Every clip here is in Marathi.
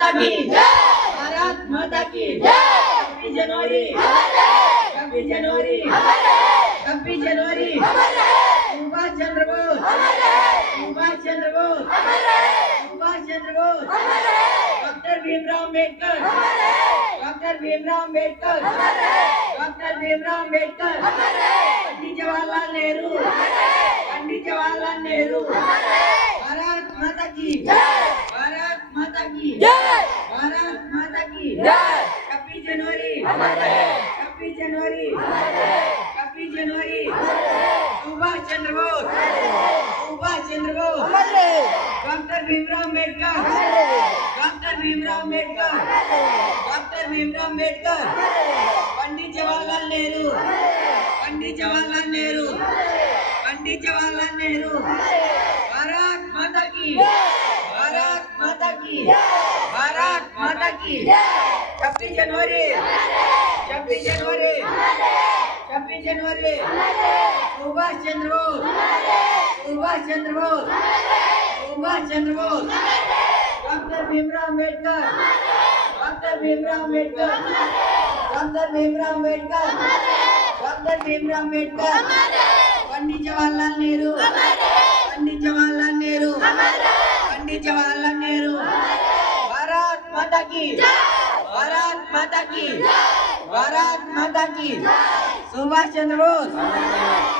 की भारत माता की 26 जनवरी 26 जनवरी 26 जनवरी Subhash Chandra Bose Subhash Chandra Bose Subhash Chandra Bose doctor Bhimrao Ambedkar doctor Bhimrao Ambedkar doctor Bhimrao Ambedkar Pandit Jawaharlal Nehru Pandit Jawaharlal Nehru Bharat Mata की भारत माता की भारत माता की 26 जनवरी 26 जनवरी 26 जनवरी Subhash Chandra Bose Subhash Chandra Bose doctor Bhimrao Ambedkar doctor Bhimrao Ambedkar doctor Bhimrao Ambedkar Pandit Jawaharlal Nehru Pandit Jawaharlal Nehru Pandit Jawaharlal Nehru Bharat Mata की भारत माता की भारत माता की 26 जनवरी 26 जनवरी 26 जनवरी Subhash Chandra Bose Subhash Chandra Bose Subhash Chandra Bose doctor Bhimrao Ambedkar doctor Bhimrao Ambedkar doctor Bhimrao Ambedkar doctor Bhimrao Ambedkar Pandit Jawaharlal Nehru Pandit Jawaharlal Nehru Pandit Jawaharlal Nehru Bharat Mata की भारत माता की भारत माता की Subhash Chandra Bose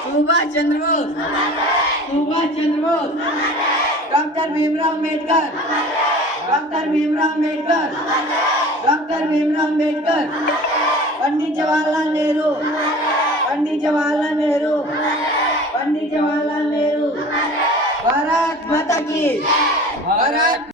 Subhash Chandra Bose Subhash Chandra Bose doctor Bhimrao Ambedkar doctor Bhimrao Ambedkar doctor Bhimrao Ambedkar Pandit Jawaharlal Nehru Pandit Jawaharlal Nehru Pandit Jawaharlal Nehru Bharat Mata की भारत